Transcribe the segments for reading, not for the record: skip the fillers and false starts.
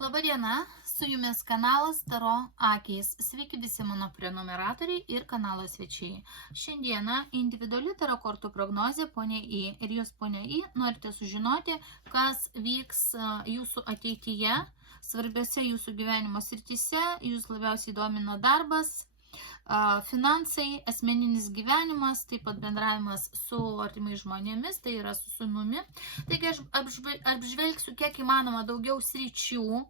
Labadiena, su jumis kanalas Taro Akys. Sveiki visi mano prenumeratoriai ir kanalo svečiai. Šiandieną individuali Taro kortų prognozė ponia I. Ir jūs, ponia I, norite sužinoti, kas vyks jūsų ateityje, svarbiose jūsų gyvenimo srityse, jūs labiausiai domina darbas, finansai, asmeninis gyvenimas, taip pat bendravimas su artimai žmonėmis, tai yra su sūnumi. Taigi aš apžvelgsiu kiek įmanoma daugiau sričių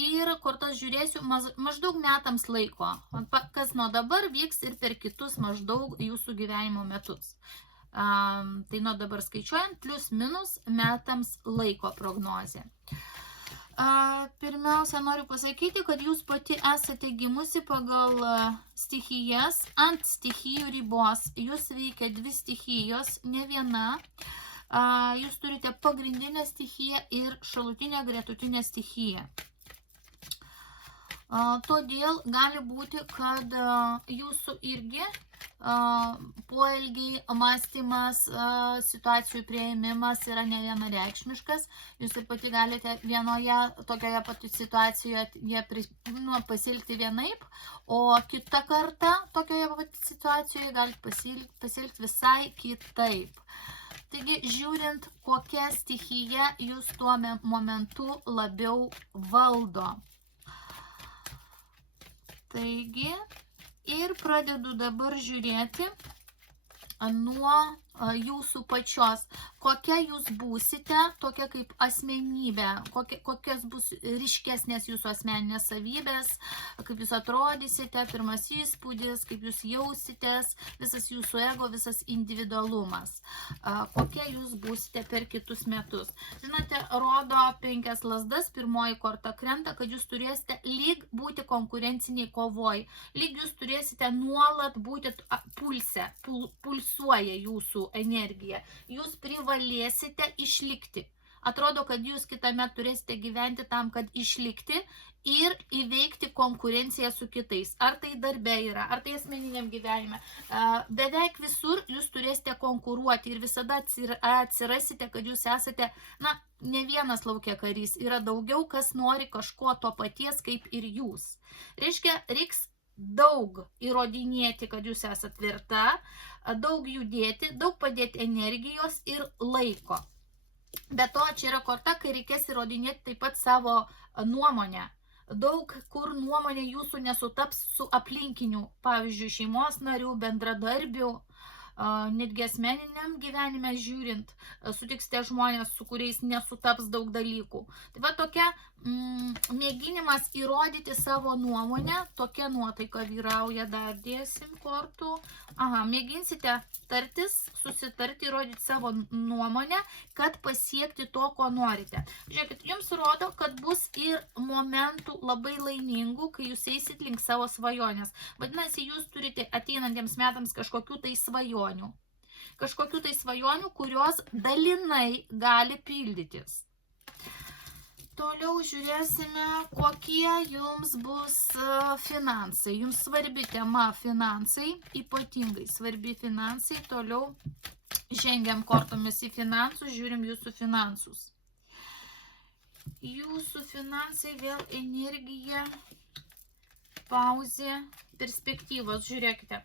ir kortas žiūrėsiu maždaug metams laiko, kas nuo dabar vyks ir per kitus maždaug jūsų gyvenimo metus. Tai nuo dabar skaičiuojant plius minus metams laiko prognozė. Pirmiausia, noriu pasakyti, kad jūs pati esate gimusi pagal stichijas, ant stichijų ribos. Jūs veikia dvi stichijos, ne viena. Jūs turite pagrindinę stichiją ir šalutinę gretutinę stichiją. Todėl gali būti, kad jūsų irgi poelgiai, mąstymas, situacijų priėmimas yra ne vienareikšmiškas. Jūs ir pati galite vienoje tokioje pati situacijoje pasielgti vienaip, o kitą kartą tokioje pati situacijoje galite pasielgti visai kitaip. Taigi, žiūrint, kokia stichija jūs tuo momentu labiau valdo. Taigi, ir pradedu dabar žiūrėti nuo jūsų pačios, kokia jūs būsite, tokia kaip asmenybė, kokias bus ryškesnės jūsų asmeninės savybės, kaip jūs atrodysite, pirmas įspūdis, kaip jūs jausitės, visas jūsų ego, visas individualumas, kokia jūs būsite per kitus metus. Žinote, rodo 5 lazdas, pirmoji korta krenta, kad jūs turėsite lyg būti konkurenciniai kovoj, lyg jūs turėsite nuolat būti pulse, pulsuoja jūsų energija. Jūs privalėsite išlikti. Atrodo, kad jūs kitame turėsite gyventi tam, kad išlikti ir įveikti konkurenciją su kitais. Ar tai darbe yra, ar tai asmeniniam gyvenime. Beveik visur jūs turėsite konkuruoti ir visada atsirasite, kad jūs esate, ne vienas laukia karys, yra daugiau, kas nori kažko to paties kaip ir jūs. Reiks daug įrodinėti, kad jūs esat verta, daug judėti, daug padėti energijos ir laiko. Be to, čia yra korta, kai reikės įrodinėti taip pat savo nuomonę. Daug kur nuomonė jūsų nesutaps su aplinkiniu, pavyzdžiui, šeimos narių, bendradarbių, netgi asmeniniam gyvenime žiūrint, sutiksite žmonės, su kuriais nesutaps daug dalykų. Tai va tokia mėginimas įrodyti savo nuomonę, tokia nuotaika vyrauja, dar dėsim kortų. Mėginsite tartis, susitarti, įrodyti savo nuomonę, kad pasiekti to, ko norite. Žiūrėkit, jums rodo, kad bus ir momentų labai laimingų, kai jūs eisit link savo svajonės. Vadinasi, jūs turite ateinantiems metams kažkokių tai svajonių. Kažkokių tai svajonių, kurios dalinai gali pildytis. Toliau žiūrėsime, kokie jums bus finansai. Jums svarbi tema finansai, ypatingai svarbi finansai. Toliau žengiam kortomis į finansus, žiūrim jūsų finansus. Jūsų finansai vėl energija, pauzė, perspektyvos. Žiūrėkite.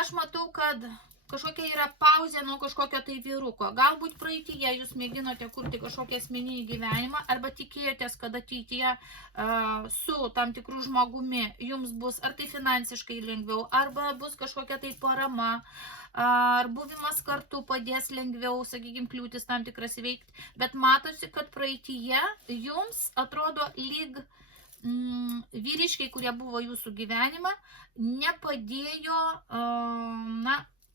Aš matau, kad kažkokia yra pauzė nuo kažkokio tai vyruko. Galbūt praeityje jūs mėginote kurti kažkokį asmeninį gyvenimą arba tikėjotės, kad ateityje su tam tikrų žmogumi jums bus ar tai finansiškai lengviau, arba bus kažkokia tai parama, ar buvimas kartu padės lengviau, sakykime, kliūtis tam tikras įveikti. Bet matosi, kad praeityje jums atrodo lyg vyriškai, kurie buvo jūsų gyvenime, nepadėjo,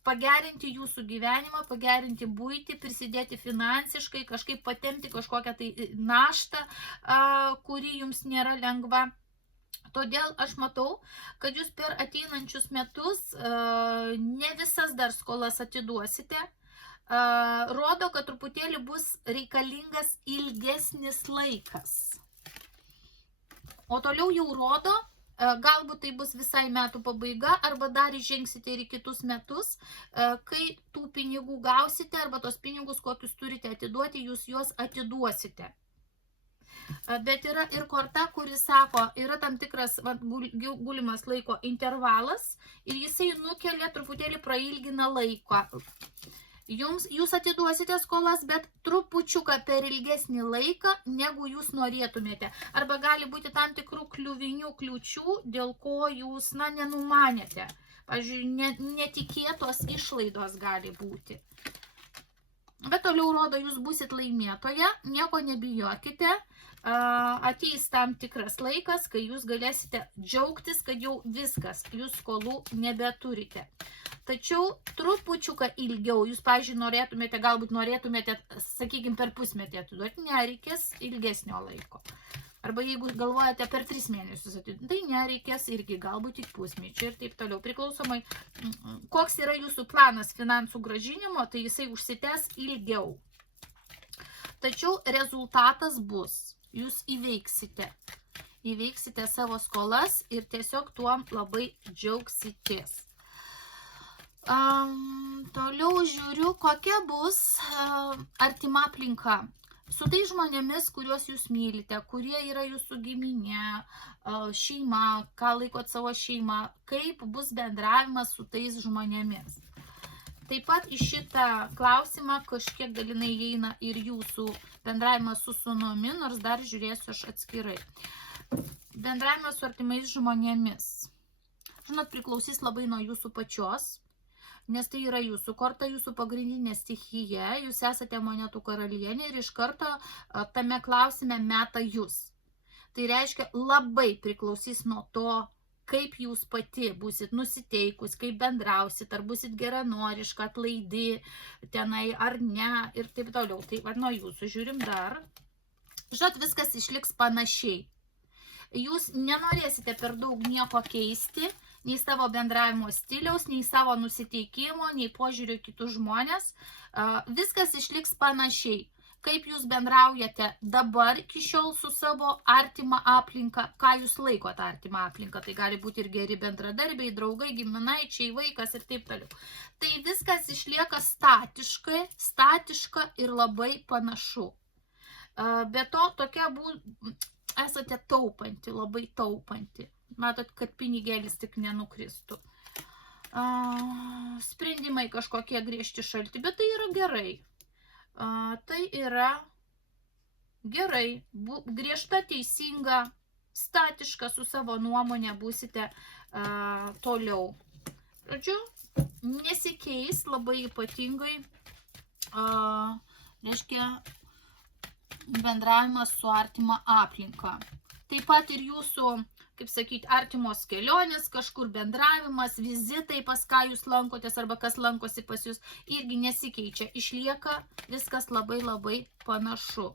pagerinti jūsų gyvenimą, pagerinti buitį, prisidėti finansiškai, kažkaip patempti kažkokią tai naštą, kuri jums nėra lengva. Todėl aš matau, kad jūs per ateinančius metus ne visas dar skolas atiduosite. Rodo, kad truputėlį bus reikalingas ilgesnis laikas. O toliau jau rodo, galbūt tai bus visai metų pabaiga, arba dar žengsite ir į kitus metus, kai tų pinigų gausite, arba tos pinigus, kokius turite atiduoti, jūs juos atiduosite. Bet yra ir korta, kuris sako, yra tam tikras gulimas laiko intervalas ir jisai nukelia truputėlį prailgina laiko. Jūs atiduosite skolas, bet trupučiuką per ilgesnį laiką, negu jūs norėtumėte. Arba gali būti tam tikrų kliučių, dėl ko jūs, nenumanėte. Pavyzdžiui, netikėtos išlaidos gali būti. Bet toliau rodo, jūs būsit laimėtoje, nieko nebijokite. Ateis tam tikras laikas, kai jūs galėsite džiaugtis, kad jau viskas, jūs skolų nebeturite. Tačiau trupučiuką ilgiau, jūs, pavyzdžiui, galbūt norėtumėte, sakykime, per pusmetį atiduoti, nereikės ilgesnio laiko. Arba jeigu galvojate per 3 mėnesius atiduoti, tai nereikės irgi galbūt tik pusmečio ir taip toliau. Priklausomai, koks yra jūsų planas finansų gražinimo, tai jisai užsitęs ilgiau. Tačiau rezultatas bus, jūs įveiksite savo skolas ir tiesiog tuom labai džiaugsitės. Toliau žiūriu, kokia bus artima aplinka. Su tai žmonėmis, kuriuos jūs mylite, kurie yra jūsų giminė, šeima, ką laikot savo šeimą, kaip bus bendravimas su tais žmonėmis. Taip pat į šitą klausimą kažkiek dalinai įeina ir jūsų bendravimas su sūnumi, nors dar žiūrėsiu aš atskirai. Bendravimas su artimais žmonėmis. Žinot, priklausys labai nuo jūsų pačios, nes tai yra jūsų korta, jūsų pagrindinė stichija, jūs esate monetų karalienė ir iš karto tame klausime meta jūs. Tai reiškia, labai priklausys nuo to, kaip jūs pati būsit nusiteikus, kaip bendrausit, ar būsit geranoriška, atlaidi, tenai ar ne ir taip toliau. Tai nuo jūsų žiūrim dar. Žinot, viskas išliks panašiai. Jūs nenorėsite per daug nieko keisti, nei savo bendravimo stiliaus, nei savo nusiteikimo, nei požiūrio kitus žmonės. Viskas išliks panašiai. Kaip jūs bendraujate dabar iki šiol su savo artima aplinka, ką jūs laikote artimą aplinką. Tai gali būti ir geri bendradarbiai, draugai, giminaičiai, vaikas ir taip toliau. Tai viskas išlieka statiška ir labai panašu. Be to, tokia esate taupanti, labai taupanti. Matot, kad pinigėlis tik nenukristų. Sprendimai kažkokie griežti šalti, bet tai yra gerai. Tai yra gerai. Griežta, teisinga, statiška su savo nuomonė būsite toliau. Žodžiu, nesikeis labai ypatingai, reiškia, bendravimas su artima aplinka. Taip pat ir jūsų, kaip sakyti, artimos kelionės, kažkur bendravimas, vizitai, pas ką jūs lankotės arba kas lankosi pas jūs, irgi nesikeičia. Išlieka viskas labai labai panašu.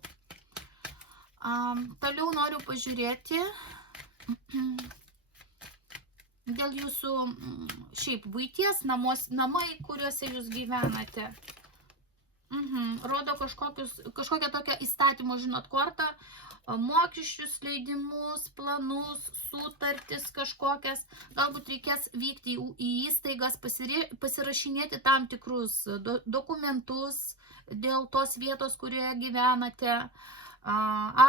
Toliau noriu pažiūrėti dėl jūsų šiaip buities, namai, kuriuose jūs gyvenate. Rodo kažkokią tokią įstatymo, žinot, kortą, mokesčius, leidimus, planus, sutartis kažkokias. Galbūt reikės vykti į įstaigas, pasirašinėti tam tikrus dokumentus dėl tos vietos, kurioje gyvenate,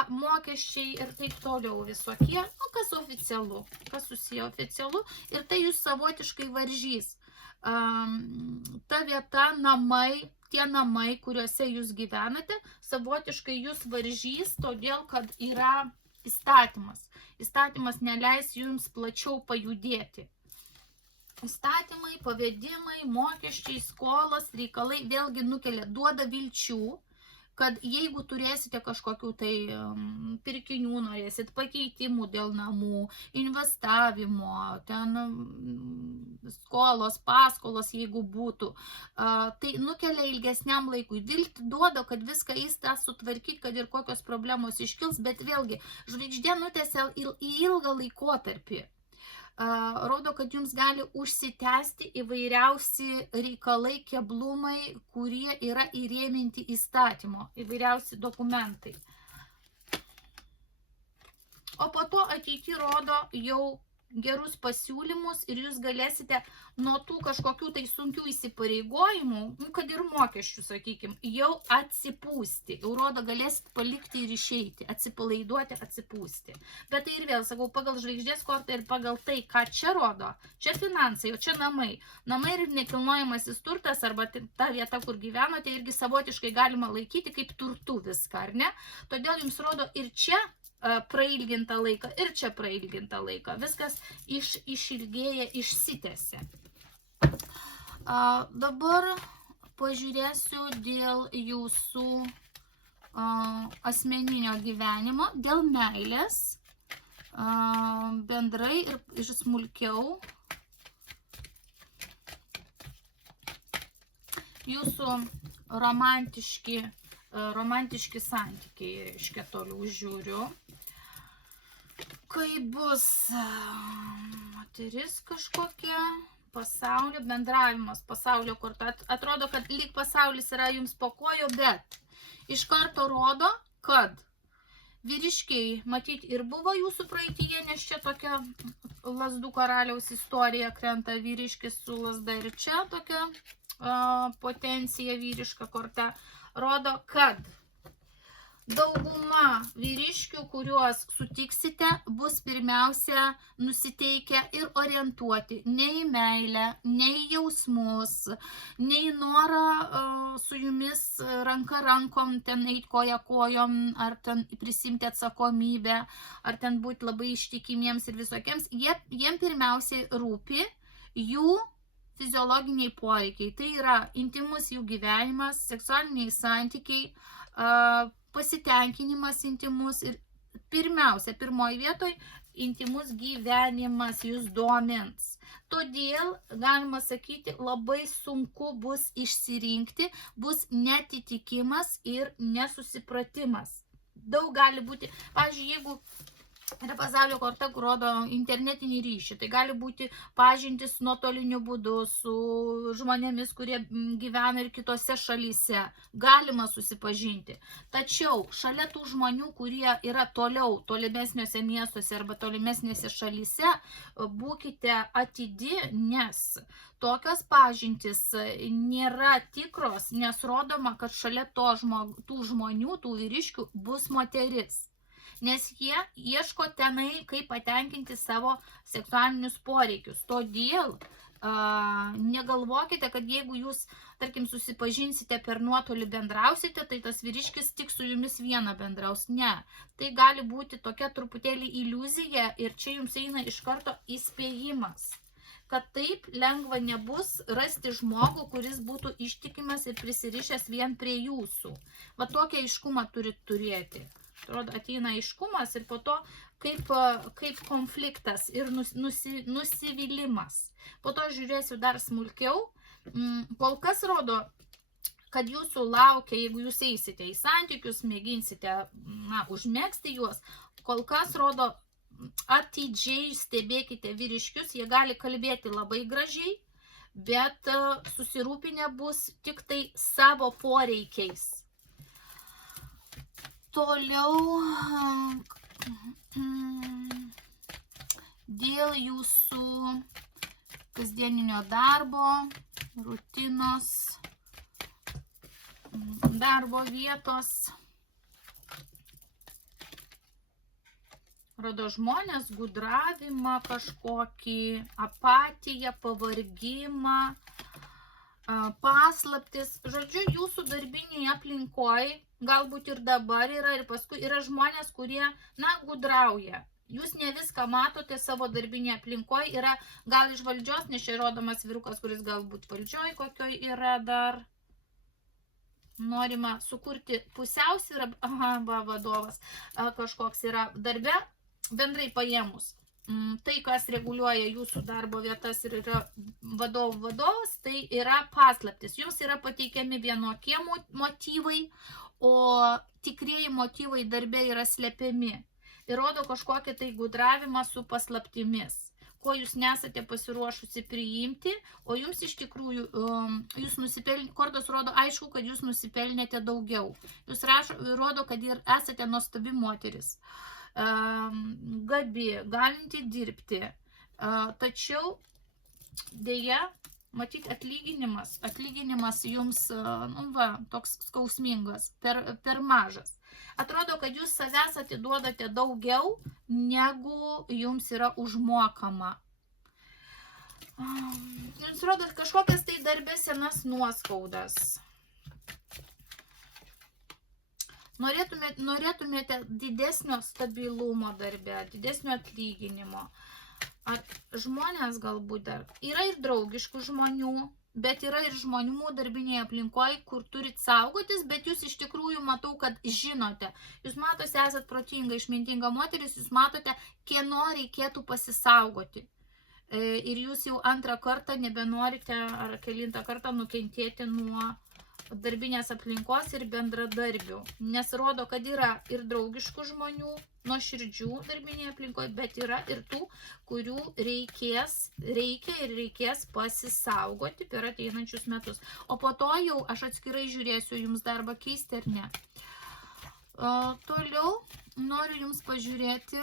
mokesčiai ir taip toliau visokie, kas oficialu, kas susiję oficialu ir tai jūs savotiškai varžys. Ta vieta, namai, tie namai, kuriuose jūs gyvenate, savotiškai jūs varžys, todėl, kad yra įstatymas. Įstatymas neleis jums plačiau pajudėti. Įstatymai, pavedimai, mokesčiai, skolas, reikalai vėlgi nukelia, duoda vilčių, kad jeigu turėsite kažkokių tai pirkinių, norėsit pakeitimų dėl namų, investavimo, ten skolos, paskolos, jeigu būtų, tai nukelia ilgesniam laikui. Viltį duoda, kad viską eis tą sutvarkyti, kad ir kokios problemos iškils, bet vėlgi, žvaigždė nutęsia į ilgą laikotarpį. Rodo, kad jums gali užsitęsti įvairiausi reikalai, keblumai, kurie yra įrėminti įstatymo, įvairiausi dokumentai. O po to ateity rodo jau gerus pasiūlymus ir jūs galėsite nuo tų kažkokių tai sunkių įsipareigojimų, kad ir mokesčių, sakykime, jau atsipūsti. Jau rodo, galėsit palikti ir išeiti, atsipalaiduoti, atsipūsti. Bet tai ir vėl, sakau, pagal žvaigždės kortą ir pagal tai, ką čia rodo, čia finansai, o čia namai. Namai ir nekilnojamasis turtas arba ta vieta, kur gyvenote, irgi savotiškai galima laikyti kaip turtų viską, ar ne? Todėl jums rodo ir čia prailgintą laiką ir čia prailgintą laiką. Viskas išilgėja, išsitęsia. Dabar pažiūrėsiu dėl jūsų asmeninio gyvenimo, dėl meilės, bendrai ir smulkiau. Jūsų romantiški santykiai, reiškia, toliau žiūriu. Kai bus moteris kažkokia, pasaulio bendravimas, pasaulio korta. Atrodo, kad lyg pasaulis yra jums po kojo, bet iš karto rodo, kad vyriškiai, matyt, ir buvo jūsų praeityje, nes čia tokia lazdų karaliaus istorija krenta, vyriškis su lazda ir čia tokia potencija vyriška korta. Rodo, kad dauguma vyriškių, kuriuos sutiksite, bus pirmiausia nusiteikę ir orientuoti ne į meilę, ne į jausmus, ne į norą su jumis ranka rankom ten eiti koja kojom, ar ten prisimti atsakomybę, ar ten būti labai ištikimiems ir visokiems. Jiem pirmiausiai rūpi jų fiziologiniai poreikiai. Tai yra intimus jų gyvenimas, seksualiniai santykiai, pasitenkinimas intimus ir pirmiausia, pirmoji vietoj, intimus gyvenimas jūs domins. Todėl, galima sakyti, labai sunku bus išsirinkti, bus netitikimas ir nesusipratimas. Daug gali būti, pavyzdžiui, jeigu yra pasaulio korta, kur rodo internetinį ryšį. Tai gali būti pažintis nuotoliniu būdu su žmonėmis, kurie gyvena ir kitose šalyse. Galima susipažinti. Tačiau šalia tų žmonių, kurie yra toliau, tolimesniuose miestuose arba tolimesnėse šalyse, būkite atidi, nes tokios pažintis nėra tikros, nes rodoma, kad šalia tų žmonių, tų vyriškių bus moteris. Nes jie ieško tenai, kaip patenkinti savo seksualinius poreikius. Todėl negalvokite, kad jeigu jūs, tarkim, susipažinsite per nuotolį bendrausite, tai tas vyriškis tik su jumis vieną bendraus. Ne. Tai gali būti tokia truputėlį iliuzija ir čia jums eina iš karto įspėjimas, kad taip lengva nebus rasti žmogų, kuris būtų ištikimas ir prisirišęs vien prie jūsų. Va tokią aiškumą turit turėti. Atrodo, ateina aiškumas ir po to kaip konfliktas ir nusivylimas. Po to žiūrėsiu dar smulkiau. Kol kas rodo, kad jūsų laukia, jeigu jūs eisite į santykius, mėginsite užmegzti juos, kol kas rodo, atidžiai stebėkite vyriškius, jie gali kalbėti labai gražiai, bet susirūpinę bus tik tai savo poreikiais. Toliau dėl jūsų kasdieninio darbo, rutinos, darbo vietos. Rodo žmonės gudravimą kažkokį, apatiją, pavargimą, paslaptis. Žodžiu, jūsų darbinėje aplinkoje galbūt ir dabar yra, ir paskui yra žmonės, kurie, gudrauja. Jūs ne viską matote savo darbinėje aplinkoje, yra gal iš valdžios, nes čia rodomas vyrukas, kuris galbūt valdžioj kokioj yra dar. Norima sukurti pusiausvyrą, vadovas kažkoks yra darbe, bendrai paėmus. Tai, kas reguliuoja jūsų darbo vietas ir yra vadovas, tai yra paslaptis. Jums yra pateikiami vienokie motyvai, o tikrieji motyvai darbe yra slepiami. Ir rodo kažkokią tai gudravimą su paslaptimis, ko jūs nesate pasiruošusi priimti, o jums iš tikrųjų, kortos rodo aišku, kad jūs nusipelnėte daugiau. Jūs rodo, kad ir esate nuostabi moteris, gabi, galinti dirbti, Tačiau dėja, matyt, atlyginimas jums, toks skausmingas, per mažas. Atrodo, kad jūs savęs atiduodate daugiau, negu jums yra užmokama. Jums rodo kažkokias tai darbė senas nuoskaudas. Norėtumėte didesnio stabilumo darbe, didesnio atlyginimo. Ar žmonės galbūt dar yra ir draugiškų žmonių, bet yra ir žmonių darbinėje aplinkoje, kur turit saugotis, bet jūs iš tikrųjų matau, kad žinote. Jūs matote, esat protinga, išmintinga moteris, jūs matote, kieno reikėtų pasisaugoti. Ir jūs jau antrą kartą nebenorite ar kelintą kartą nukentėti nuo darbinės aplinkos ir bendradarbių. Nes rodo, kad yra ir draugiškų žmonių, nuoširdžių darbinėje aplinkoje, bet yra ir tų, kurių reikia ir reikės pasisaugoti per ateinančius metus. O po to jau aš atskirai žiūrėsiu, jums darbą keisti ar ne. Toliau noriu jums pažiūrėti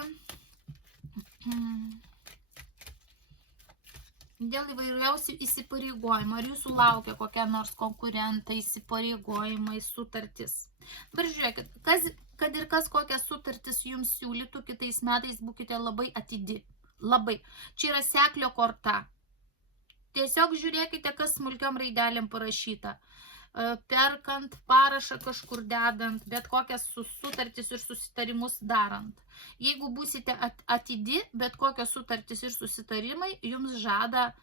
dėl įvairiausių įsipareigojimų. Ar jūsų laukia kokia nors konkurentai, įsipareigojimai, sutartis. Dabar žiūrėkit, kad ir kas kokias sutartis jums siūlytų kitais metais, būkite labai atidi. Labai. Čia yra seklio korta. Tiesiog žiūrėkite, kas smulkiom raidelėm parašyta. Perkant, parašą kažkur dedant, bet kokias sutartis ir susitarimus darant. Jeigu būsite atidi, bet kokios sutartis ir susitarimai jums žada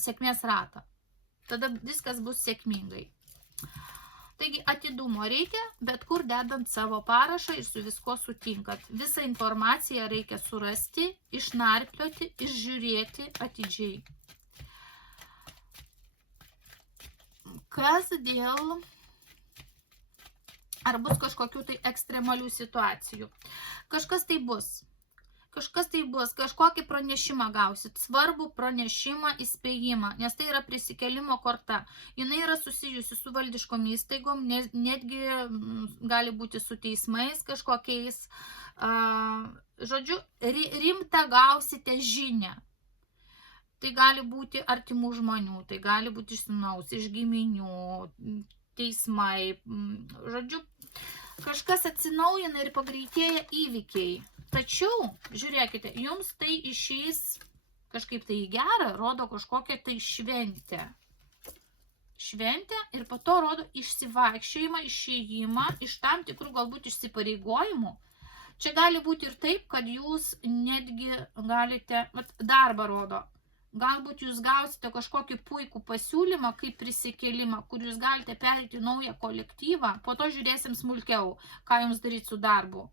sėkmės ratą. Tada viskas bus sėkmingai. Taigi atidumo reikia, bet kur dedant savo parašą ir su visko sutinkat. Visą informaciją reikia surasti, išnarplioti, išžiūrėti atidžiai. Kas dėl... Ar bus kažkokių tai ekstremalių situacijų? Kažkas tai bus. Kažkokį pranešimą gausit. Svarbų pranešimą, įspėjimą, nes tai yra prisikėlimo korta. Jinai yra susijusi su valdiškom įstaigom, netgi gali būti su teismais kažkokiais. Žodžiu, rimtą gausite žinią. Tai gali būti artimų žmonių, tai gali būti iš sūnaus, iš giminių, teismai. Žodžiu, kažkas atsinaujina ir pagreitėja įvykiai. Tačiau, žiūrėkite, jums tai išeis kažkaip tai į gerą, rodo kažkokią tai šventę. Šventę ir po to rodo išsivaikščiojimą, išėjimą iš tam tikrų galbūt išsipareigojimų. Čia gali būti ir taip, kad jūs netgi galite, darbą rodo. Galbūt jūs gausite kažkokį puikų pasiūlymą kaip prisikėlimą, kur jūs galite perėti naują kolektyvą, po to žiūrėsim smulkiau, ką jums daryti su darbu.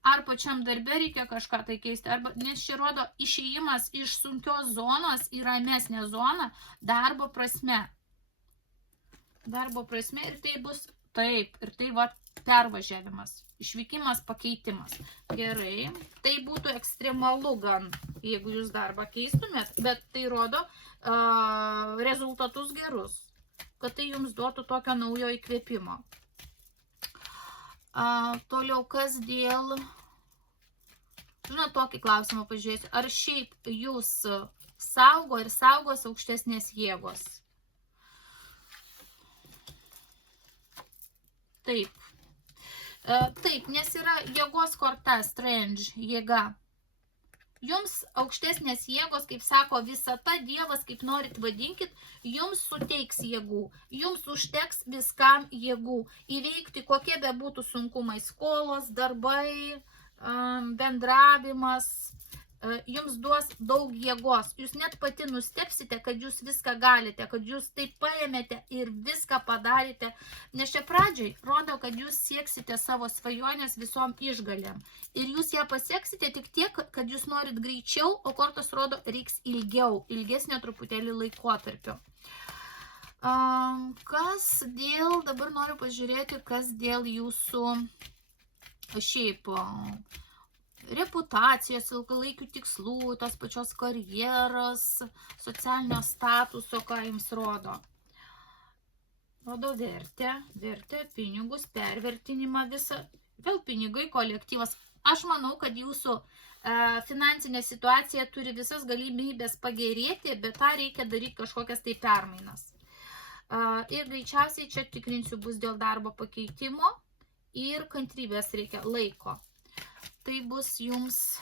Ar pačiam darbe reikia kažką tai keisti, nes čia rodo išėjimas iš sunkios zonos į ramesnę zoną darbo prasme. Darbo prasme ir tai bus taip, ir tai va pervažiavimas, išvykimas, pakeitimas. Gerai, tai būtų ekstremalu gan, jeigu jūs darbą keistumėt, bet tai rodo rezultatus gerus, kad tai jums duotų tokio naujo įkvėpimo. Toliau, kas dėl... Žinot, tokį klausimą pažiūrėsiu. Ar šiaip jūs saugo ir saugos aukštesnės jėgos? Taip. Taip, nes yra jėgos korta, strange, jėga. Jums aukštesnės jėgos, kaip sako visata, Dievas, kaip norit vadinkit, jums suteiks jėgų. Jums užteks viskam jėgų. Įveikti kokie be būtų sunkumai, skolos, darbai, bendravimas, jums duos daug jėgos. Jūs net pati nustepsite, kad jūs viską galite, kad jūs taip paėmėte ir viską padarėte. Nes čia pradžiai rodo, kad jūs sieksite savo svajonės visom išgalėm. Ir jūs ją pasieksite tik tiek, kad jūs norit greičiau, o kortos rodo reiks ilgiau, ilgesnio truputėlį laikotarpio. Kas dėl, dabar noriu pažiūrėti, kas dėl jūsų šiaip reputacijos, ilgalaikių tikslų, tos pačios karjeros, socialinio statuso, ką jums rodo. Rodo vertę, pinigus, pervertinimą visą. Vėl pinigai, kolektyvas. Aš manau, kad jūsų finansinė situacija turi visas galimybės pagerėti, bet tą reikia daryti kažkokias tai permainas. Ir greičiausiai čia tikrinsiu bus dėl darbo pakeitimo ir kantrybės reikia laiko. Tai bus jums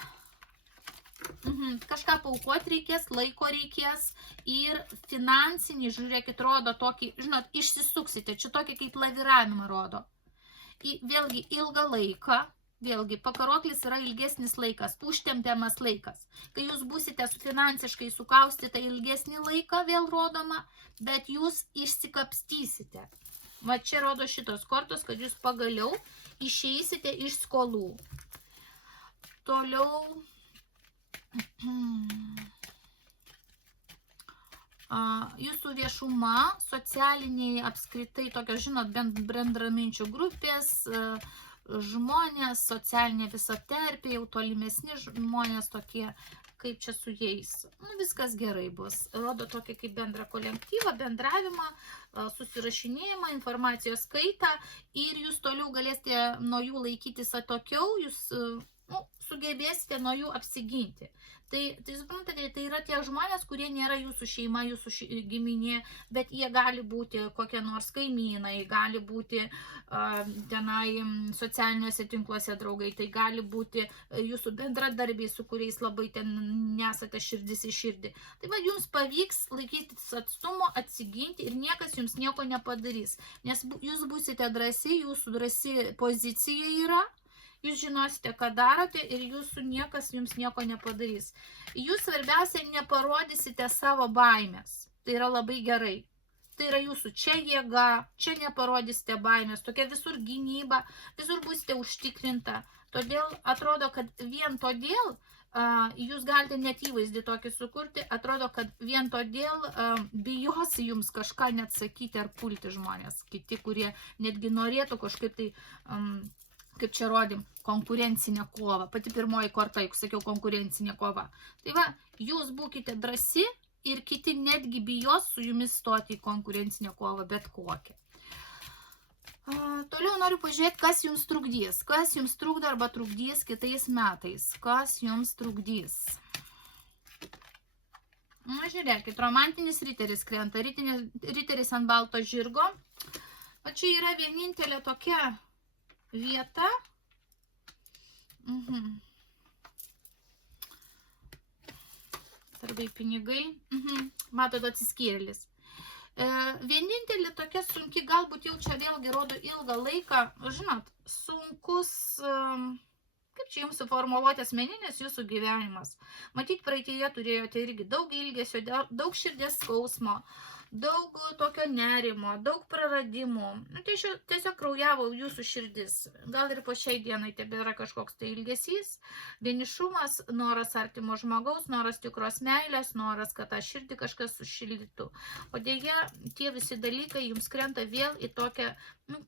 kažką paaukoti reikės, laiko reikės ir finansinį, žiūrėkit, rodo tokį, žinot, išsisuksite, čia tokį kaip laviravimą rodo. Vėlgi ilgą laiką, vėlgi pakaroklis yra ilgesnis laikas, užtempiamas laikas. Kai jūs būsite finansiškai sukaustyta ilgesnį laiką, vėl rodoma, bet jūs išsikapstysite. Va čia rodo šitos kortos, kad jūs pagaliau išeisite iš skolų. Toliau jūsų viešuma, socialiniai apskritai tokios, žinot, bendraminčių grupės, žmonės, socialinė visa terpė, jau tolimesni žmonės tokie, kaip čia su jais. Viskas gerai bus. Rodo tokį kaip bendrą kolektyvą, bendravimą, susirašinėjimą, informacijos skaitą ir jūs toliau galėsite nuo jų laikytis atokiau, jūs sugebėsite nuo jų apsiginti. Tai suprantate, tai yra tie žmonės, kurie nėra jūsų šeima, jūsų giminė, bet jie gali būti kokie nors kaimynai, gali būti tenai socialiniuose tinkluose draugai, tai gali būti jūsų bendradarbiai, su kuriais labai ten nesate širdis į širdį. Tai va, jums pavyks laikytis atstumo, atsiginti ir niekas jums nieko nepadarys, nes jūs būsite drąsi, jūsų drąsi pozicija yra. Jūs žinosite, ką darote ir jūsų niekas jums nieko nepadarys. Jūs svarbiausia neparodysite savo baimės. Tai yra labai gerai. Tai yra jūsų čia jėga, čia neparodysite baimės, tokia visur gynyba, visur būsite užtikrinta. Todėl atrodo, kad vien todėl jūs galite net įvaizdį tokį sukurti, atrodo, kad vien todėl bijosi jums kažką net sakyti ar pulti žmonės. Kiti, kurie netgi norėtų kažkaip tai... kaip čia rodim, konkurencinė kova. Pati pirmoji korta, juk sakiau, konkurencinė kova. Tai va, jūs būkite drąsi ir kiti netgi bijos su jumis stoti į konkurencinę kovą, bet kokią. Toliau noriu pažiūrėti, kas jums trukdys. Kas jums trukdo arba trukdys kitais metais. Kas jums trukdys. Na, žiūrėkit, romantinis riteris krenta. Riteris ant balto žirgo. O čia yra vienintelė tokia vieta. Sarbai pinigai. Matot, atsiskyrėlis. Vienintelė tokia sunki, galbūt jau čia vėlgi rodo ilgą laiką, žinot, sunkus, kaip čia jums suformuluoti asmeninis jūsų gyvenimas. Matyt, praeitėje turėjote irgi daug ilgesio, daug širdies skausmo, daug tokio nerimo, daug praradimų. Tiesiog kraujavo jūsų širdis. Gal ir po šiai dienai tebėra kažkoks tai ilgesys, vienišumas, noras artimo žmogaus, noras tikros meilės, noras, kad tą širdį kažkas sušildytų. O dėja, tie visi dalykai jums krenta vėl į tokią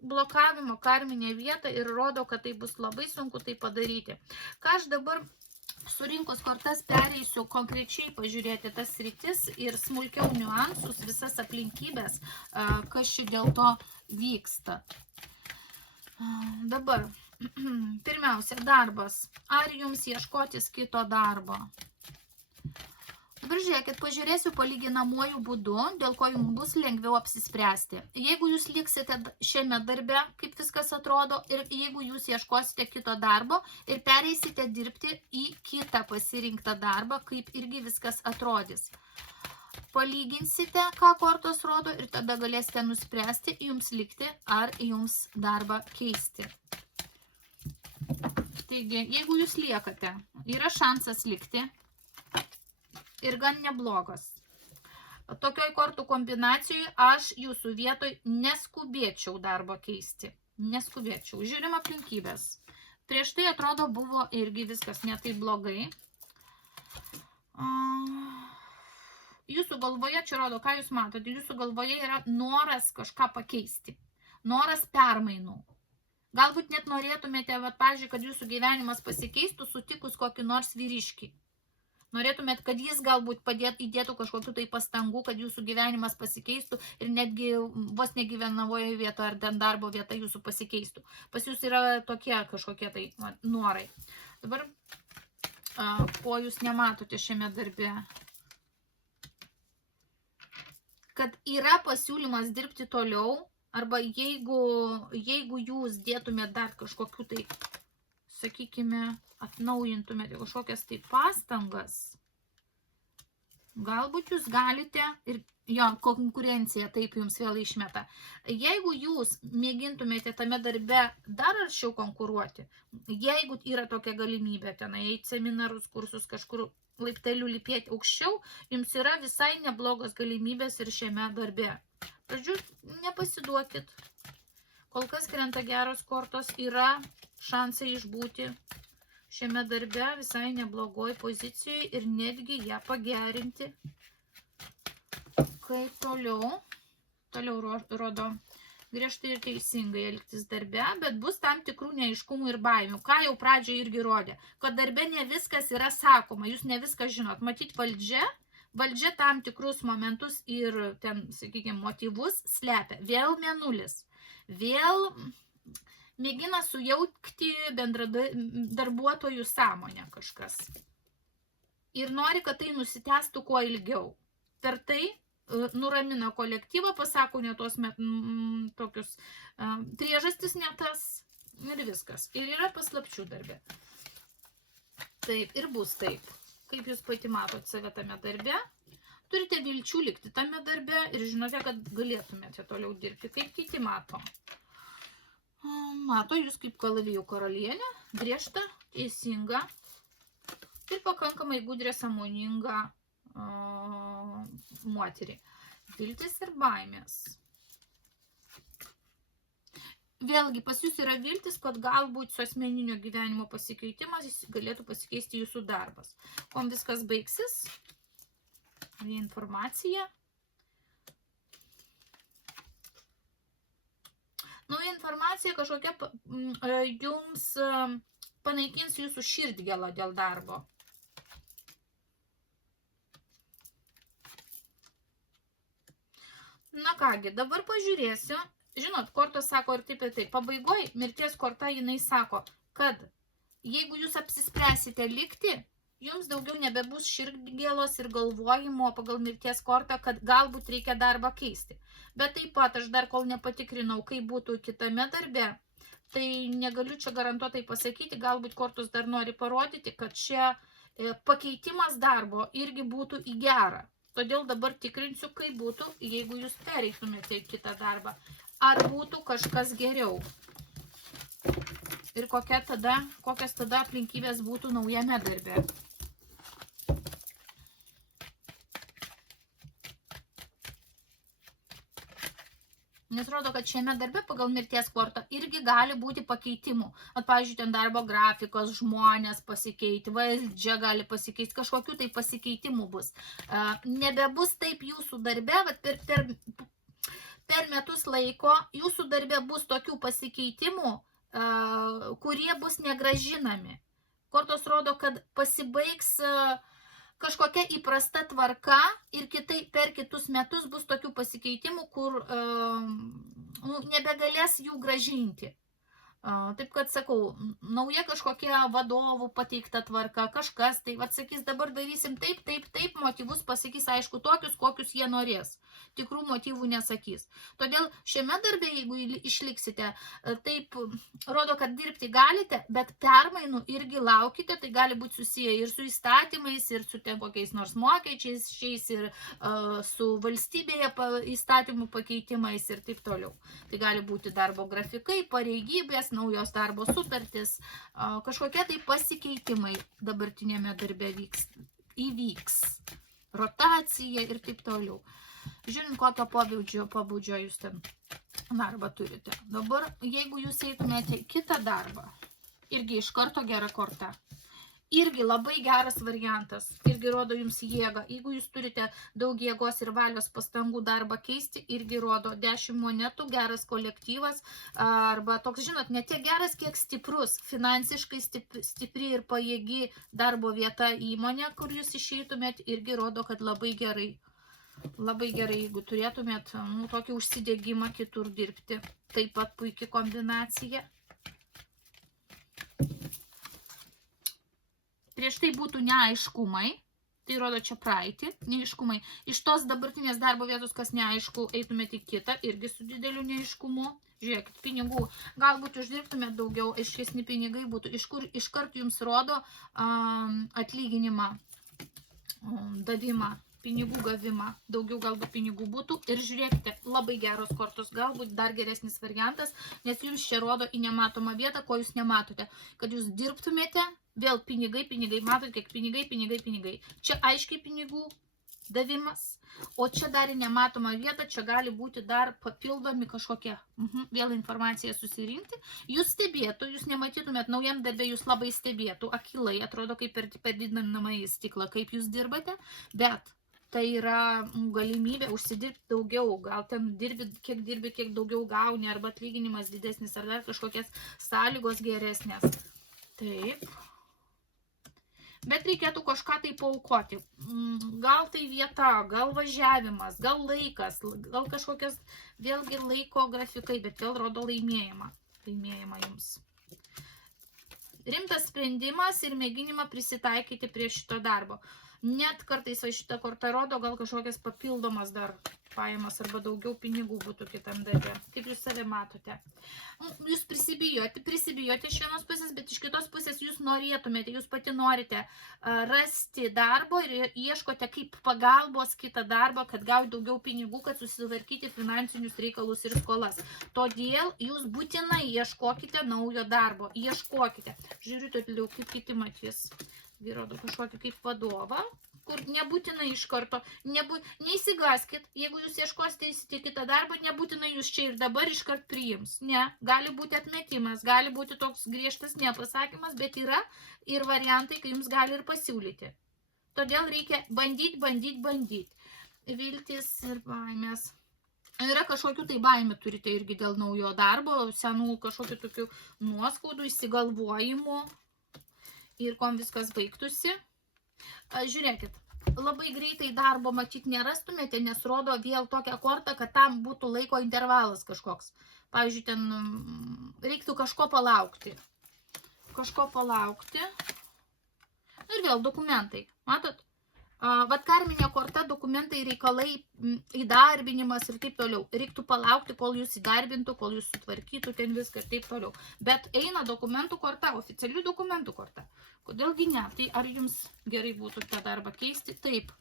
blokavimo karminę vietą ir rodo, kad tai bus labai sunku tai padaryti. Ką aš dabar surinkus kortas pereisiu konkrečiai pažiūrėti tas sritis ir smulkiau niuansus, visas aplinkybės, kas čia dėl to vyksta. Dabar, pirmiausia, darbas. Ar jums ieškotis kito darbo? Dabar žiūrėkit, pažiūrėsiu palyginamuoju būdu, dėl ko jums bus lengviau apsispręsti. Jeigu jūs liksite šiame darbe, kaip viskas atrodo, ir jeigu jūs ieškosite kito darbo ir pereisite dirbti į kitą pasirinktą darbą, kaip irgi viskas atrodys. Palyginsite, ką kortos rodo, ir tada galėsite nuspręsti jums likti ar jums darbą keisti. Taigi, jeigu jūs liekate, yra šansas likti. Ir gan neblogas. Tokioj kortų kombinacijai aš jūsų vietoj neskubėčiau darbo keisti. Neskubėčiau. Žiūrim aplinkybės. Prieš tai atrodo buvo irgi viskas ne taip blogai. Jūsų galvoje, čia rodo, ką jūs matote, jūsų galvoje yra noras kažką pakeisti. Noras permainų. Galbūt net norėtumėte, pavyzdžiui, kad jūsų gyvenimas pasikeistų sutikus kokį nors vyriškį. Norėtumėt, kad jis galbūt įdėtų kažkokiu tai pastangų, kad jūsų gyvenimas pasikeistų ir netgi vos negyvenavoje vietoje ar darbo vieta jūsų pasikeistų. Pas jūs yra tokie kažkokie tai norai. Dabar, ko jūs nematote šiame darbe? Kad yra pasiūlymas dirbti toliau, arba jeigu jūs dėtumėt dar kažkokiu tai, sakykime, atnaujintumėte kažkokias tai pastangas, galbūt jūs galite, ir jo, konkurencija taip jums vėl išmeta. Jeigu jūs mėgintumėte tame darbe dar aršiau konkuruoti, jeigu yra tokia galimybė tenai eiti seminarus, kursus kažkur laiptelių lipėti aukščiau, jums yra visai neblogos galimybės ir šiame darbe. Pradžių, nepasiduokit. Kol kas krenta geros kortos, yra šansai išbūti šiame darbe visai neblogoj pozicijoje ir netgi ją pagerinti. Kaip toliau rodo griežtai ir teisingai elgtis darbe, bet bus tam tikrų neaiškumų ir baimių. Ką jau pradžioje irgi rodė, kad darbe ne viskas yra sakoma, jūs ne viską žinot. Matyt, valdžia tam tikrus momentus ir ten, sakykime, motyvus slepia. Vėl mėnulis, vėl mėgina sujaukti darbuotojų sąmonę kažkas. Ir nori, kad tai nusitęstų kuo ilgiau. Per tai nuramina kolektyvą, pasako ne tos tokius priežastis ne tas ir viskas. Ir yra paslapčių darbe. Taip, ir bus taip. Kaip jūs pati matot save tame darbe, turite vilčių likti tame darbe ir žinote, kad galėtumėte toliau dirbti. Kaip kiti mato? Mato jūs kaip kalavijų karalienė, griežta, teisinga ir pakankamai gudrė, sąmoninga moterį. Viltis ir baimės. Vėlgi, pas jūs yra viltis, kad galbūt su asmeninio gyvenimo pasikeitimas galėtų pasikeisti jūsų darbas. Kom viskas baigsis? Informacija. Nauja informacija kažkokia jums panaikins jūsų širdgėlą dėl darbo. Na kągi, dabar pažiūrėsiu. Žinot, kortos sako ir taip ir taip. Pabaigoj mirties korta jinai sako, kad jeigu jūs apsispręsite likti, jums daugiau nebebus širdgėlos ir galvojimo pagal mirties kortą, kad galbūt reikia darbą keisti. Bet taip pat aš dar kol nepatikrinau, kaip būtų kitame darbe, tai negaliu čia garantuotai pasakyti, galbūt kortos dar nori parodyti, kad čia pakeitimas darbo irgi būtų į gerą. Todėl dabar tikrinsiu, kaip būtų, jeigu jūs pereitumėte į kitą darbą. Ar būtų kažkas geriau? Ir kokias tada aplinkybės būtų naujame darbe? Nes rodo, kad šiame darbe pagal mirties kortą irgi gali būti pakeitimų. Pavyzdžiui, ten darbo grafikos, žmonės pasikeiti, valdžia gali pasikeisti, kažkokių tai pasikeitimų bus. Nebebus taip jūsų darbe, bet per metus laiko jūsų darbe bus tokių pasikeitimų, kurie bus negrąžinami. Kortos rodo, kad pasibaigs kažkokia įprasta tvarka ir per kitus metus bus tokių pasikeitimų, kur nebegalės jų grąžinti. Taip kad sakau, nauja kažkokia vadovų pateikta tvarka, kažkas, tai sakys, dabar darysim taip, motyvus pasakys, aišku, tokius, kokius jie norės. Tikrų motyvų nesakys. Todėl šiame darbe, jeigu išliksite, taip rodo, kad dirbti galite, bet permainų irgi laukite, tai gali būti susiję ir su įstatymais, ir su ten kokiais nors mokesčiais, ir su valstybėje įstatymų pakeitimais ir taip toliau. Tai gali būti darbo grafikai, pareigybės, naujos darbo sutartis, kažkokie tai pasikeitimai dabartinėme darbe įvyks, rotacija ir taip toliau. Žiūrint, kokio pobūdžio jūs ten darbą turite. Dabar, jeigu jūs eitumėte į kitą darbą, irgi iš karto gera korta. Irgi labai geras variantas, irgi rodo jums jėgą. Jeigu jūs turite daug jėgos ir valios pastangų darbą keisti, irgi rodo 10 monetų, geras kolektyvas, arba toks, žinot, ne tiek geras, kiek stiprus, finansiškai stipri ir pajėgi darbo vieta įmonė, kur jūs išeitumėt, irgi rodo, kad labai gerai. Labai gerai, jeigu turėtumėt tokį užsidėgymą kitur dirbti. Taip pat puikia kombinacija. Prieš tai būtų neaiškumai, tai rodo čia praeitį, neaiškumai. Iš tos dabartinės darbo vietos, kas neaišku, eitumėte į kitą, irgi su dideliu neaiškumu. Žiūrėkit, pinigų, galbūt uždirbtumėt daugiau, aiškesni pinigai būtų, iškart jums rodo atlyginimą, davimą. Pinigų gavimą, daugiau galbūt pinigų būtų ir žiūrėkite, labai geros kortos, galbūt dar geresnis variantas, nes jums čia rodo į nematomą vietą, ko jūs nematote, kad jūs dirbtumėte, vėl pinigai, matot, kiek pinigai, čia aiškiai pinigų davimas, o čia dar į nematomą vietą, čia gali būti dar papildomi kažkokie, vėl informaciją susirinkti, jūs stebėtų, jūs nematytumėt naujam darbė, jūs labai stebėtų, akilai, atrodo kaip per didinamąjį stiklą, kaip jūs dirbate, bet tai yra galimybė užsidirbti daugiau, gal ten kiek dirbi, kiek daugiau gauni, arba atlyginimas didesnis, ar dar kažkokias sąlygos geresnės. Taip. Bet reikėtų kažką tai paaukoti. Gal tai vieta, gal važiavimas, gal laikas, gal kažkokias vėlgi laiko grafikai, bet vėl rodo laimėjimą. Laimėjimą jums. Rimtas sprendimas ir mėginimą prisitaikyti prie šito darbo. Net kartais va šitą kortą rodo, gal kažkokias papildomas dar pajamas arba daugiau pinigų būtų kitam darbe. Kaip jūs save matote. Jūs prisibijote iš vienos pusės, bet iš kitos pusės jūs norėtumėte, jūs pati norite rasti darbo ir ieškote kaip pagalbos kitą darbą, kad gauti daugiau pinigų, kad susitvarkyti finansinius reikalus ir skolas. Todėl jūs būtinai ieškokite naujo darbo. Ieškokite. Žiūriu, toliau kaip kiti matys. Vyrodo kažkokį kaip vadovą, kur nebūtinai iš karto, neįsigaskit, jeigu jūs ieškosite kitą darbą, nebūtinai jūs čia ir dabar iškart priims. Ne, gali būti atmetimas, gali būti toks griežtas nepasakymas, bet yra ir variantai, kai jums gali ir pasiūlyti. Todėl reikia bandyti. Viltis ir baimės. Yra kažkokių tai baimių turite irgi dėl naujo darbo, senų kažkokių tokių nuoskaudų, įsigalvojimų. Ir kom viskas baigtųsi. Žiūrėkit, labai greitai darbo matyti nerastumėte, nes rodo vėl tokią kortą, kad tam būtų laiko intervalas kažkoks. Pavyzdžiui, ten reiktų kažko palaukti. Ir vėl dokumentai. Matot? Vat karminė korta, dokumentai, reikalai, įdarbinimas ir taip toliau. Reiktų palaukti, kol jūs įdarbintų, kol jūs sutvarkytų ten viską ir taip toliau. Bet eina dokumentų korta, oficialių dokumentų korta. Kodėlgi ne? Tai ar jums gerai būtų tą darbą keisti? Taip.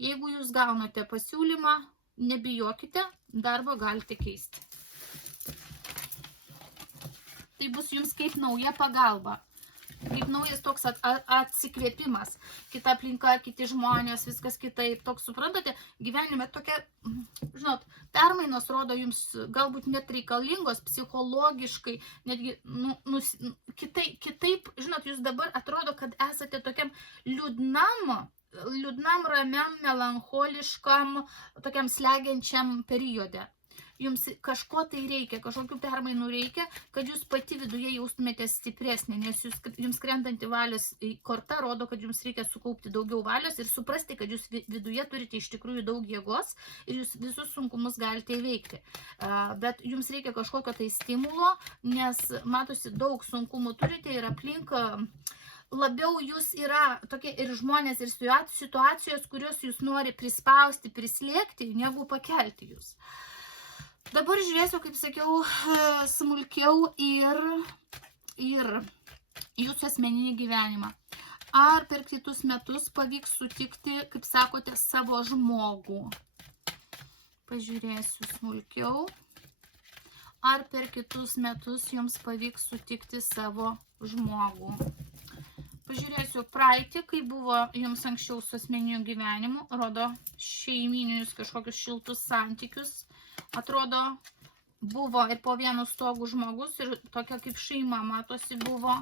Jeigu jūs gaunate pasiūlymą, nebijokite, darbą galite keisti. Tai bus jums kaip nauja pagalba. Kaip naujas toks atsikvėpimas, kita aplinka, kiti žmonės, viskas kitaip, toks, suprantate, gyvenime tokia, žinot, permainos rodo jums galbūt net reikalingos, psichologiškai, netgi, kitaip, žinot, jūs dabar atrodo, kad esate tokiam liūdnam, ramiam, melancholiškam, tokiam slegiančiam periode. Jums kažko tai reikia, kažkokių permainų reikia, kad jūs pati viduje jaustumėte stipresnė, nes jums krentanti valios korta rodo, kad jums reikia sukaupti daugiau valios ir suprasti, kad jūs viduje turite iš tikrųjų daug jėgos ir jūs visus sunkumus galite įveikti. Bet jums reikia kažkokio tai stimulo, nes matosi daug sunkumų turite ir aplink labiau jūs yra tokie ir žmonės, ir situacijos, kurios jūs nori prispausti, prislėgti, negu pakelti jūs. Dabar žiūrėsiu, kaip sakiau, smulkiau ir jūsų asmeninį gyvenimą. Ar per kitus metus pavyks sutikti, kaip sakote, savo žmogų? Pažiūrėsiu smulkiau. Ar per kitus metus jums pavyks sutikti savo žmogų? Pažiūrėsiu praeitį, kai buvo jums anksčiau su asmeniniu gyvenimu. Rodo šeimyninius kažkokius šiltus santykius. Atrodo, buvo ir po vienu stogu žmogus ir tokia kaip šeima, matosi, buvo.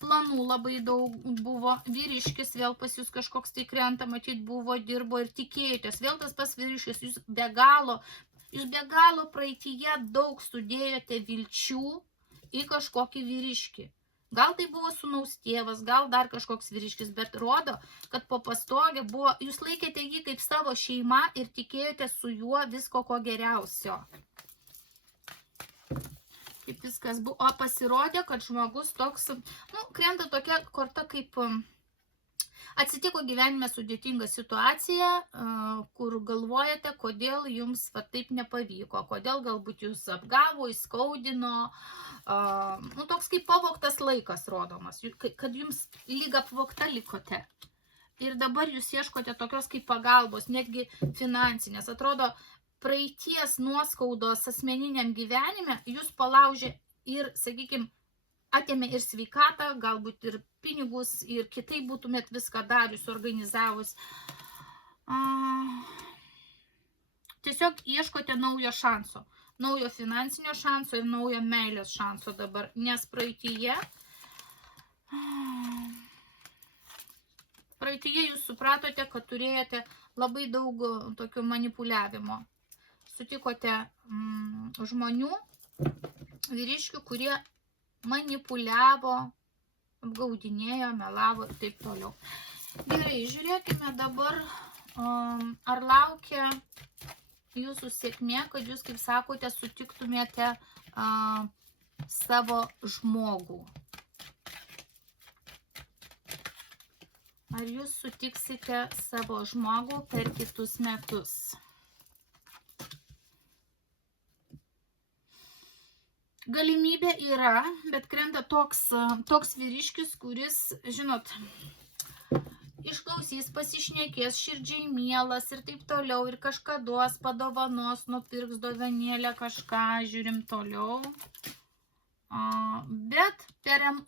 planų labai daug buvo, vyriškis vėl pas jūs kažkoks tai krenta, matyt buvo, dirbo ir tikėjotės, vėl tas pas vyriškis, jūs be galo praeityje daug sudėjote vilčių į kažkokį vyriškį. Gal tai buvo sūnaus tėvas, gal dar kažkoks vyriškis, bet rodo, kad po pastogę buvo, jūs laikėte jį kaip savo šeima ir tikėjote su juo visko ko geriausio. Kaip viskas buvo, o pasirodė, kad žmogus toks, krenta tokia korta kaip atsitiko gyvenime sudėtinga situacija, kur galvojate, kodėl jums taip nepavyko, kodėl galbūt jūs apgavo, įskaudino, toks kaip pavogtas laikas rodomas, kad jums lyg apvogta likote. Ir dabar jūs ieškote tokios kaip pagalbos, netgi finansinės, atrodo, praeities nuoskaudos asmeniniam gyvenime jūs palaužė ir, sakykime, atėmė ir sveikatą, galbūt ir pinigus, ir kitaip būtumėt viską darius, organizavus. Tiesiog ieškote naujo šanso, naujo finansinio šanso ir naujo meilės šanso dabar, nes praeityje jūs supratote, kad turėjote labai daug tokio manipuliavimo. Sutikote žmonių, vyriškių, kurie manipuliavo, apgaudinėjo, melavo ir taip toliau. Gerai, žiūrėkime dabar, ar laukia jūsų sėkmė, kad jūs, kaip sakote, sutiktumėte savo žmogų. Ar jūs sutiksite savo žmogų per kitus metus? Galimybė yra, bet krenta toks vyriškis, kuris, žinot, išklausys, pasišnekės, širdžiai mielas ir taip toliau, ir kažką duos, padovanos, nupirks dovanėlę kažką, žiūrim toliau. Bet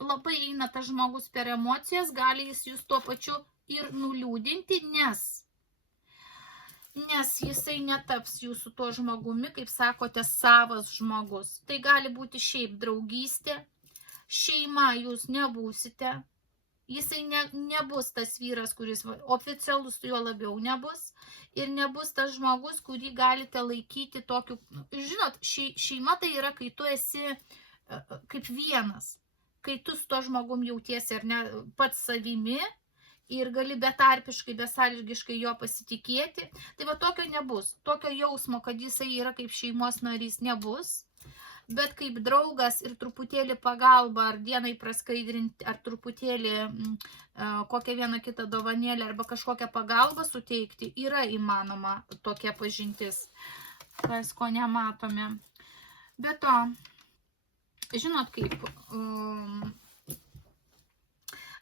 labai eina tas žmogus per emocijas, gali jis jūs tuo pačiu ir nuliūdinti, nes jisai netaps jūsų tuo žmogumi, kaip sakote, savas žmogus. Tai gali būti šiaip draugystė, šeima jūs nebūsite, jisai nebus tas vyras, kuris oficialus jo labiau nebus, ir nebus tas žmogus, kurį galite laikyti tokiu, žinot, šeima tai yra, kai tu esi kaip vienas, kai tu su to žmogum jautiesi ar ne pats savimi, ir gali betarpiškai, besąlygiškai jo pasitikėti, tai va tokio nebus. Tokio jausmo, kad jisai yra kaip šeimos narys, nebus, bet kaip draugas ir truputėlį pagalba, ar dienai praskaidrinti, ar truputėlį kokią vieną kitą dovanėlę, arba kažkokią pagalbą suteikti, yra įmanoma tokia pažintis, kas ko nematome. Be to, žinot kaip...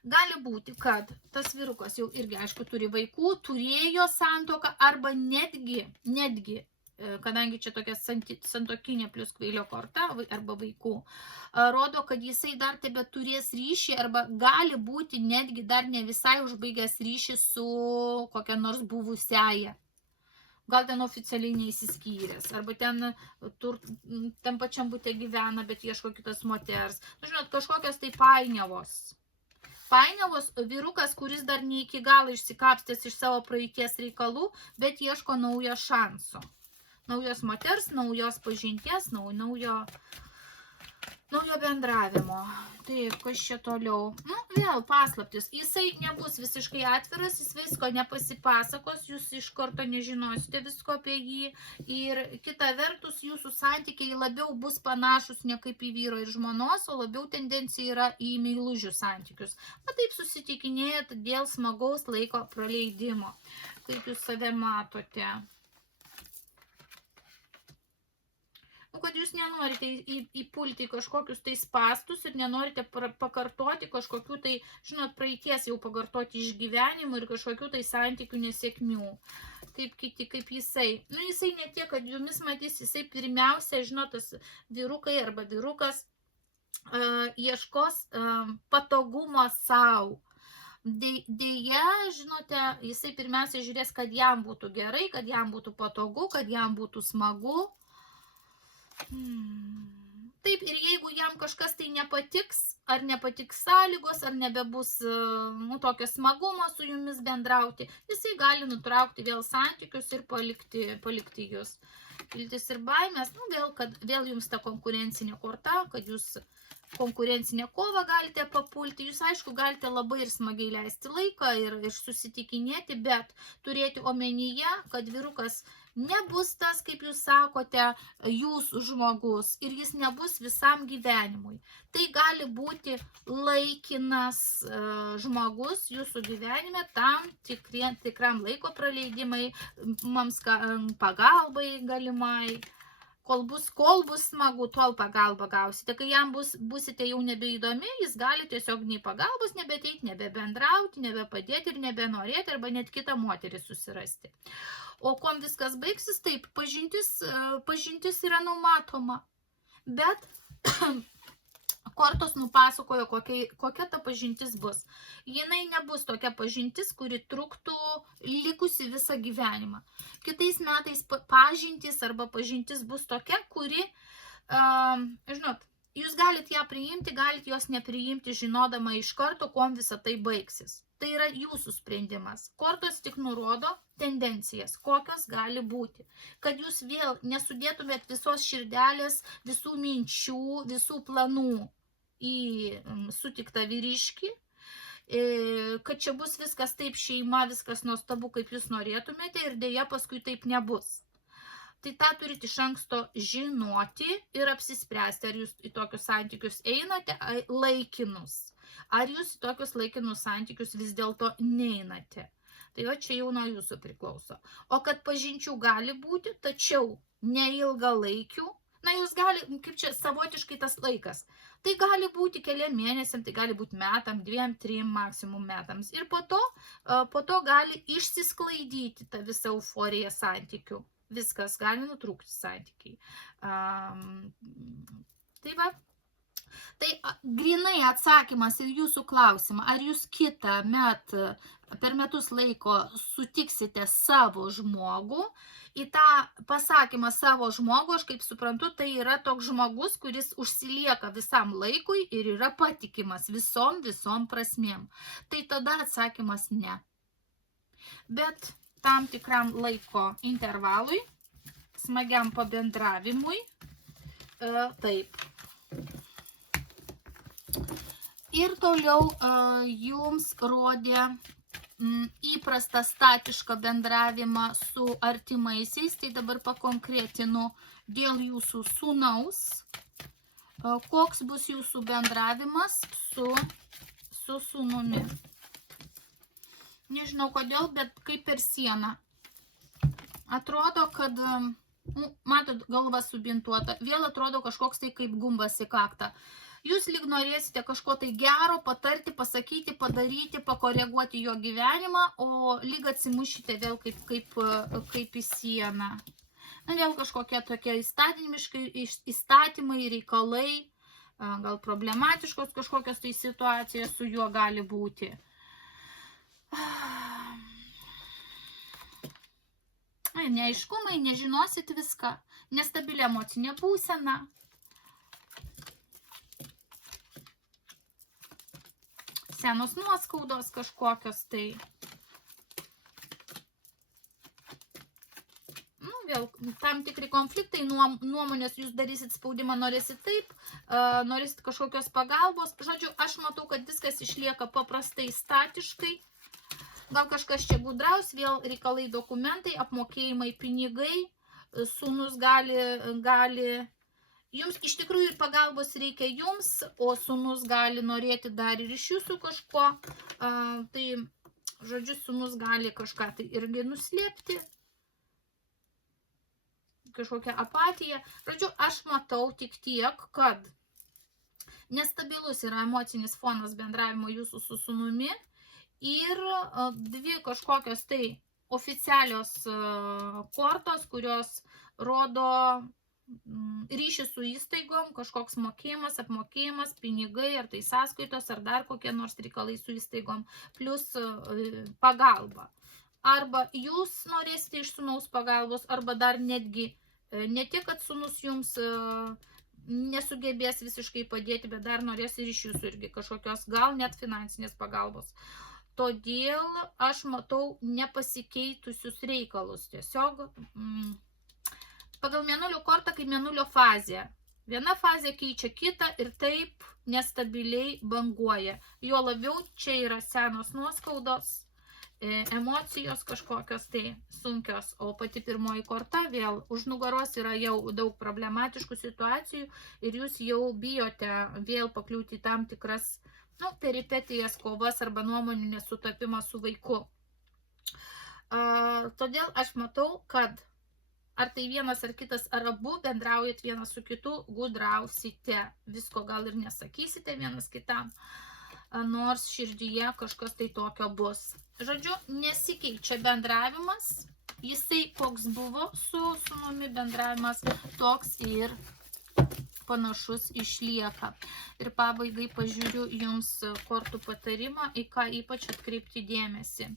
Gali būti, kad tas vyrukas jau irgi, aišku, turi vaikų, turėjo santuoką, arba netgi, kadangi čia tokia santuokinė plus kvailio korta, arba vaikų, rodo, kad jisai dar tebe turės ryšį, arba gali būti netgi dar ne visai užbaigęs ryšį su kokia nors buvusiaja. Gal ten oficialiai neįsiskyręs, arba ten pačiam bute gyvena, bet ieško kitos moters. Žinot, kažkokios tai painiavos. Painiavos vyrukas, kuris dar ne iki galo išsikapstęs iš savo praeities reikalų, bet ieško naujo šanso. Naujos moters, naujos pažinties, naujo bendravimo. Taip, kas čia toliau? Vėl paslaptis. Jisai nebus visiškai atviras, jis visko nepasipasakos, jūs iš karto nežinosite visko apie jį. Ir kita vertus, jūsų santykiai labiau bus panašus ne kaip į vyro ir žmonos, o labiau tendencija yra į meilužių santykius. Bet taip susitikinėjat dėl smagaus laiko praleidimo. Kaip jūs save matote? Kad jūs nenorite įpulti kažkokius tai spastus ir nenorite pakartoti kažkokių tai, žinot, praeities jau pakartoti išgyvenimų ir kažkokių tai santykių nesėkmių. Kaip kiti, kaip jisai. Jisai ne tiek, kad jumis matys, jisai pirmiausia, žinot, tas vyrukai arba vyrukas ieškos patogumo savo. Deja, žinote, jisai pirmiausia žiūrės, kad jam būtų gerai, kad jam būtų patogu, kad jam būtų smagu. Taip, ir jeigu jam kažkas tai nepatiks, ar nepatiks sąlygos, ar nebebus tokio smagumo su jumis bendrauti, jisai gali nutraukti vėl santykius ir palikti jūs. Viltis ir baimės, vėl jums ta konkurencinė korta, kad jūs konkurencinę kovą galite papulti, jūs aišku galite labai ir smagiai leisti laiką ir susitikinėti, bet turėti omenyje, kad vyrukas nebus tas, kaip jūs sakote, jūsų žmogus ir jis nebus visam gyvenimui. Tai gali būti laikinas žmogus jūsų gyvenime tam tikram laiko praleidimai, pagalbai galimai. Kol bus smagu, tol pagalbą gausite. Kai jam busite jau nebeįdomi, jis gali tiesiog nei pagalbos nebeteikti, nebebendrauti, nebepadėti ir nebenorėti, arba net kitą moterį susirasti. O kom viskas baigsis, taip, pažintis yra numatoma. Bet kortos nupasakojo, kokia ta pažintis bus. Jinai nebus tokia pažintis, kuri truktų likusi visą gyvenimą. Kitais metais pažintis bus tokia, kuri, žinot, jūs galite ją priimti, galite jos nepriimti, žinodama iš karto, kuom visą tai baigsis. Tai yra jūsų sprendimas. Kortos tik nurodo tendencijas, kokios gali būti. Kad jūs vėl nesudėtumėt visos širdelės, visų minčių, visų planų į sutiktą vyriškį, kad čia bus viskas taip šeima, viskas nuostabu, kaip jūs norėtumėte ir dėja paskui taip nebus. Tai tą turite iš anksto žinoti ir apsispręsti, ar jūs į tokius santykius einate laikinus, ar jūs į tokius laikinus santykius vis dėlto neinate. Tai va čia jau nuo jūsų priklauso. O kad pažinčių gali būti, tačiau neilgalaikių, jūs gali, kaip čia savotiškai tas laikas, tai gali būti keliam mėnesiam, tai gali būti metam, 2-3 maksimum metams. Ir po to gali išsisklaidyti ta visa euforija santykių. Viskas gali nutrūkti santykiai. Tai va. Tai grinai atsakymas į jūsų klausimą, ar jūs per metus laiko sutiksite savo žmogų. Į tą pasakymą savo žmogų, aš kaip suprantu, tai yra toks žmogus, kuris užsilieka visam laikui ir yra patikimas visom prasmėm. Tai tada atsakymas ne. Bet tam tikram laiko intervalui, smagiam pabendravimui, taip. Ir toliau jums rodė įprastą statišką bendravimą su artimaisiais, tai dabar pakonkretinu dėl jūsų sūnaus, koks bus jūsų bendravimas su sūnumi. Nežinau kodėl, bet kaip per sieną. Atrodo, kad, matot, galva subintuota, vėl atrodo kažkoks tai kaip gumbas į kaktą. Jūs lyg norėsite kažko tai gero patarti, pasakyti, padaryti, pakoreguoti jo gyvenimą, o lyg atsimušite vėl kaip į sieną. Vėl kažkokie tokie įstatymai, reikalai, gal problematiškos kažkokios tai situacijos su juo gali būti. Neaiškumai, nežinosit viską, nestabili emocinė būsena. Senos nuoskaudos kažkokios tai. Vėl tam tikri konfliktai, nuomonės, jūs darysit spaudimą, norėsit taip, norėsit kažkokios pagalbos. Žodžiu, aš matau, kad viskas išlieka paprastai statiškai. Gal kažkas čia gudraus, vėl reikalai dokumentai, apmokėjimai, pinigai, sūnus gali jums iš tikrųjų pagalbos reikia jums, o sūnus gali norėti dar ir iš jūsų kažko. Tai, žodžiu, sūnus gali kažką tai irgi nuslėpti. Kažkokią apatiją. Žodžiu, aš matau tik tiek, kad nestabilus yra emocinis fonas bendravimo jūsų su sūnumi ir dvi kažkokios tai oficialios kortos, kurios rodo ryšį su įstaigom, kažkoks mokėjimas, apmokėjimas, pinigai, ar tai sąskaitos, ar dar kokie nors reikalai su įstaigom, plus pagalba. Arba jūs norėsite iš sūnaus pagalbos, arba dar netgi ne tik, kad sūnus jums nesugebės visiškai padėti, bet dar norės ir iš jūsų irgi kažkokios, gal net finansinės pagalbos. Todėl aš matau nepasikeitusius reikalus. Tiesiog pagal mėnulio kortą kaip mėnulio fazė. Viena fazė keičia kitą ir taip nestabiliai banguoja. Jo labiau čia yra senos nuoskaudos, emocijos kažkokios tai sunkios, o pati pirmoji korta vėl už nugaros yra jau daug problematiškų situacijų ir jūs jau bijote vėl pakliūti į tam tikras peripetijas, kovas arba nuomonių nesutapimą su vaiku. Todėl aš matau, kad ar tai vienas ar kitas ar abu bendraujat vienas su kitu, gudrausite, visko gal ir nesakysite vienas kitam, nors širdyje kažkas tai tokio bus. Žodžiu, nesikeičia bendravimas, jisai koks buvo su sūnumi bendravimas, toks ir panašus išlieka. Ir pabaigai pažiūriu jums kortų patarimą, į ką ypač atkreipti dėmesį.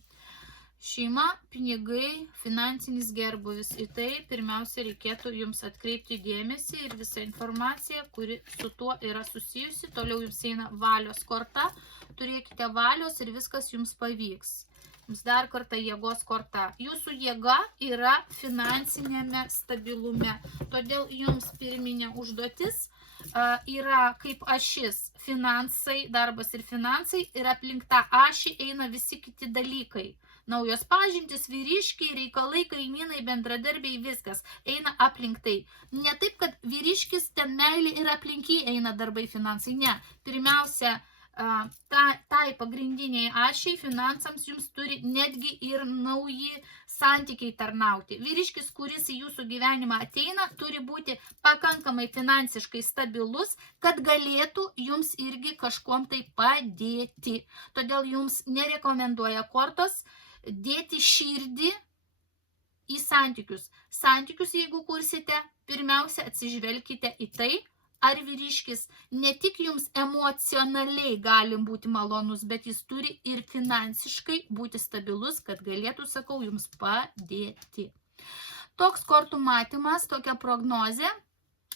Šeima, pinigai, finansinis gerbūvis. Į tai pirmiausia reikėtų jums atkreipti dėmesį ir visą informaciją, kuri su tuo yra susijusi. Toliau jums eina valios korta. Turėkite valios ir viskas jums pavyks. Jums dar kartą jėgos korta. Jūsų jėga yra finansinėme stabilume. Todėl jums pirminė užduotis yra kaip ašis finansai, darbas ir finansai, ir aplink tą ašį eina visi kiti dalykai. Naujos pažintys, vyriškiai, reikalai, kaimynai, bendradarbiai, viskas eina aplink tai. Ne taip, kad vyriškis ten meilė ir aplink jį eina darbai, finansai, ne. Pirmiausia, tai pagrindiniai ašiai finansams jums turi netgi ir nauji santykiai tarnauti. Vyriškis, kuris į jūsų gyvenimą ateina, turi būti pakankamai finansiškai stabilus, kad galėtų jums irgi kažkuom tai padėti. Todėl jums nerekomenduoja kortos dėti širdį į santykius. Santykius, jeigu kursite, pirmiausia atsižvelkite į tai, ar vyriškis ne tik jums emocionaliai gali būti malonus, bet jis turi ir finansiškai būti stabilus, kad galėtų, sakau, jums padėti. Toks kortų matymas, tokia prognozė.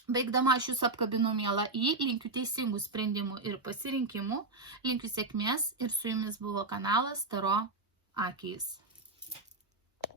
Baigdama aš jūs apkabinu, mielą, linkiu teisingų sprendimų ir pasirinkimų, linkiu sėkmės ir su jumis buvo kanalas Taro Akys.